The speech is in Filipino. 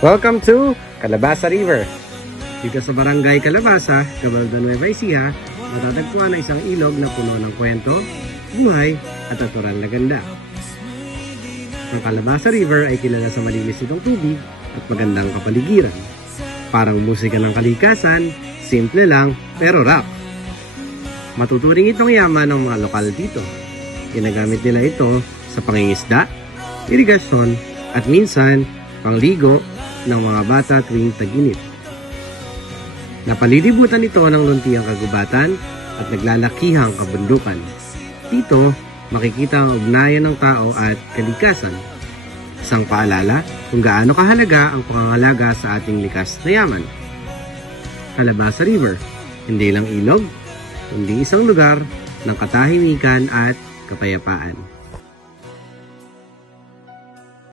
Welcome to Calabasa River. Dito sa Barangay Calabasa, Cabaldo Nueva Ecija, matatagpuan ang isang ilog na puno ng kwento, buhay at natural na ganda. Ang Calabasa River ay kilala sa malinis nitong tubig at magandang kapaligiran. Parang musika ng kalikasan, simple lang pero rap. Matuturing itong yaman ng mga lokal dito. Ginagamit nila ito sa pangingisda, irigasyon at minsan pangligo ng mga bata tuwing tag-init. Napalilibutan ito ng luntiang kagubatan at naglalakihang kabundukan. Dito, makikita ang ugnayan ng tao at kalikasan. Isang paalala kung gaano kahalaga ang pangangalaga sa ating likas na yaman. Calabasa River, hindi lang ilog, kundi isang lugar ng katahimikan at kapayapaan.